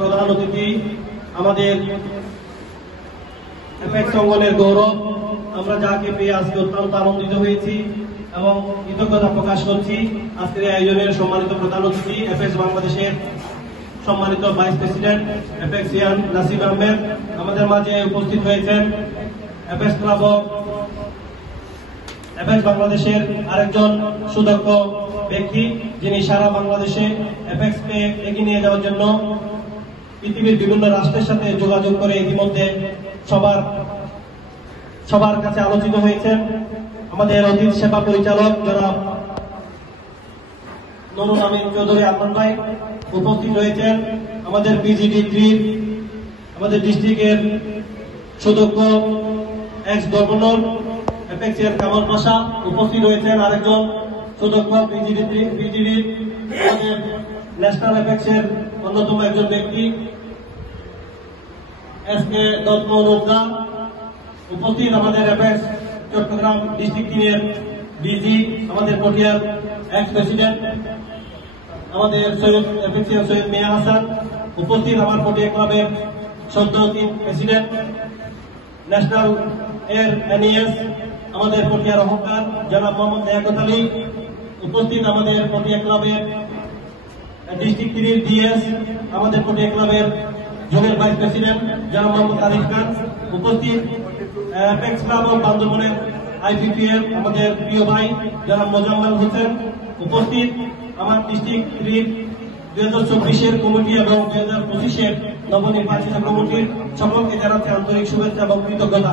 প্রধান অতিথি আমাদের এফএক্স অঙ্গনের গৌরব, আমরা যাকে পেয়ে আজকে অত্যন্ত আনন্দিত হয়েছি এবং কৃতজ্ঞতা প্রকাশ করছি। আজকের এই আয়োজনের সম্মানিত প্রধান অতিথি এফএক্স বাংলাদেশের সম্মানিত ভাইস প্রেসিডেন্ট এফএক্স ইয়ান নাসিব আহমেদ আমাদের মাঝে উপস্থিত হয়েছেন। এফএক্স ক্লাব এফএক্স বাংলাদেশের আরেকজন সুদক্ষ ব্যক্তি, যিনি সারা বাংলাদেশে এফএক্সকে এগিয়ে নিয়ে যাওয়ার জন্য পৃথিবীর বিভিন্ন রাষ্ট্রের সাথে যোগাযোগ করে ইতিমধ্যে সবার কাছে আলোচিত হয়েছেন। আমাদের অতিথি সেবা পরিচালক জনাব নুরুল আমিন চৌধুরী আলমান ভাই উপস্থিত হয়েছেন। আমাদের বিজিডি-3 আমাদের ডিস্ট্রিক্টের সুদক্ষ এক্স গভর্নর এফএক্স এর কামাল পাশা উপস্থিত হয়েছেন। আরেকজন সুদক্ষ বিজিডি আমাদের ন্যাশনাল এফএক্স এর অন্যতম একজন ব্যক্তি এসকে দত্ত রোজা উপস্থিত। আমাদের এফএক্স চট্টগ্রাম ডিস্ট্রিক্ট টিমের ডিজি আমাদের পটিয়ার এক্স প্রেসিডেন্ট আমাদের এফএক্স সৈয়দ মিয়া হাসান উপস্থিত। আমার পটিয়া ক্লাবের সদ্য প্রেসিডেন্ট ন্যাশনাল এর এনইএস আমাদের পটিয়ার অহংকার জনাব মোহাম্মদ লিয়াকত আলী উপস্থিত। আমাদের পটিয়া ক্লাবের ডিস্ট্রিক্ট টিমের ডিএস আমাদের পটিয়া ক্লাবের জোনের ভাইস প্রেসিডেন্ট জনাব মোহাম্মদ আরিফ খান উপস্থিত। এফএক্স ক্লাব ও বান্দরবনের আইপিপিএল আমাদের প্রিয় ভাই জনাব মোজাম্মেল হোসেন উপস্থিত। আমার ডিস্ট্রিক্ট 2024-এর কমিটি এবং 2025-এর নবনির্বাচিত কমিটির সকলকে জানাচ্ছি আন্তরিক শুভেচ্ছা এবং কৃতজ্ঞতা।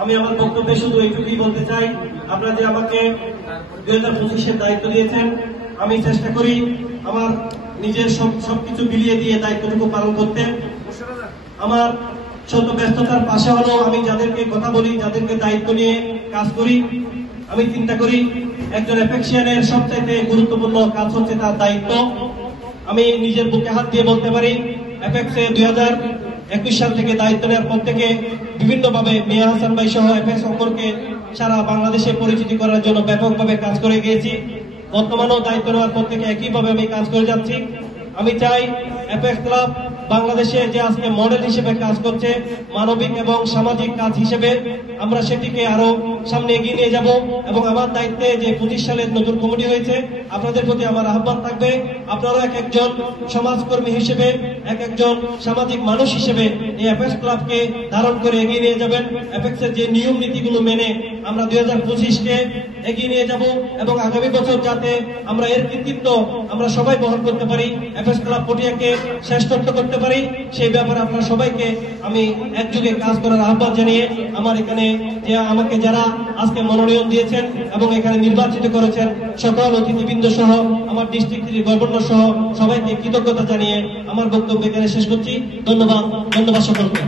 আমি আমার বক্তব্যে শুধু এইটুকুই বলতে চাই, আপনারা যে আমাকে 2025-এর দায়িত্ব দিয়েছেন, আমি চেষ্টা করি আমার নিজের সবকিছু বিলিয়ে দিয়ে দায়িত্বটুকু পালন করতে। আমার ছোট ব্যস্ততার পাশে হলেও আমি যাদেরকে কথা বলি, যাদেরকে দায়িত্ব নিয়ে কাজ করি, আমি চিন্তা করি একজন এফএক্সিয়ানের সবচাইতে গুরুত্বপূর্ণ কাজ হচ্ছে তার দায়িত্ব। আমি নিজের বুকে হাত দিয়ে বলতে পারি এফএক্সে 2021 সাল থেকে দায়িত্ব নেওয়ার পর থেকে বিভিন্নভাবে মিয়া হাসান ভাই সহ এফএক্স অঙ্গনকে সারা বাংলাদেশে পরিচিতি করার জন্য ব্যাপকভাবে কাজ করে গিয়েছি। বর্তমানেও দায়িত্ব নেওয়ার পর থেকে একইভাবে আমি কাজ করে যাচ্ছি। আমি চাই এফএক্স ক্লাব বাংলাদেশে যে আজকে মডেল হিসেবে কাজ করছে, মানবিক এবং সামাজিক কাজ হিসেবে আমরা সেটিকে আরো সামনে এগিয়ে নিয়ে যাব এবং আমার দায়িত্বে যে 25 সালের নতুন কমিটি হয়েছে, আপনাদের প্রতি আমার আহ্বান থাকবে আপনারা এক একজন সমাজকর্মী হিসেবে, এক একজন সামাজিক মানুষ হিসেবে এই এফএক্স ক্লাবকে ধারণ করে এগিয়ে নিয়ে যাবেন। এফএক্স এর যে নিয়ম নীতিগুলো মেনে আমরা 2025-কে এগিয়ে নিয়ে যাব এবং আগামী বছর যাতে আমরা এর কৃতিত্ব আমরা সবাই বহন করতে পারি, এফএক্স ক্লাব পটিয়াকে শ্রেষ্ঠত্ব করতে পারি, সেই ব্যাপারে আপনারা সবাইকে আমি একযোগে কাজ করার আহ্বান জানিয়ে আমার এখানে যে আমাকে যারা আজকে মনোনয়ন দিয়েছেন এবং এখানে নির্বাচিত করেছেন সকল অতিথিবৃন্দ সহ আমার ডিস্ট্রিক্ট গভর্নর সহ সবাইকে কৃতজ্ঞতা জানিয়ে আমার বক্তব্য এখানে শেষ করছি। ধন্যবাদ সকলকে।